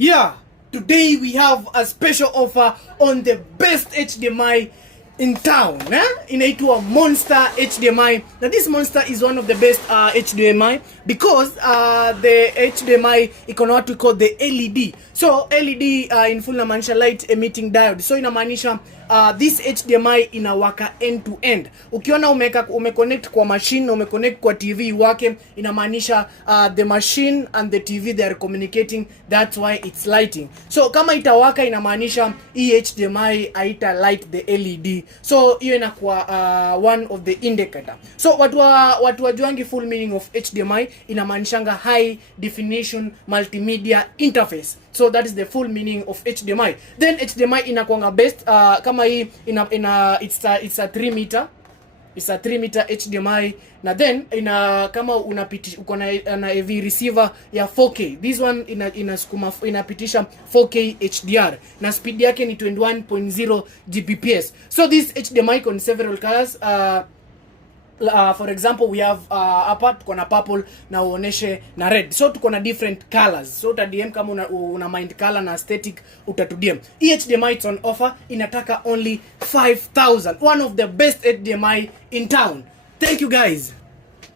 Yeah, today we have a special offer on the best HDMI in town. Inaitwa Monster HDMI. Now this Monster is one of the best HDMI because the HDMI iko na what we call the LED. So LED in full inamaanisha light emitting diode. So inamaanisha this HDMI inawaka end to end. Ukiona umeconnect kwa machine, umeconnect kwa TV wake, inamaanisha the machine and the TV they are communicating, that's why it's lighting. So kama itawaka inamaanisha hii HDMI haita light the LED. So hiyo inakuwa one of the indicator. So watu wajuangi full meaning of HDMI inamaanishanga high definition multimedia interface. So that is the full meaning of HDMI. Then HDMI inakuanga best kama hii it's a 3 meter. It's a 3 meter HDMI. Na then kama uko na AV receiver ya 4K. This one inapitisha 4K HDR. Na speed yake ni 21.0 Gbps. So this HDMI con several colors. For example, we have hapa tuko na purple na uoneshe na red. So tuko na different colors. So utadm kama una mind color na aesthetic utatudm. HDMI it's on offer, inataka only 5,000. One of the best HDMI in town. Thank you guys.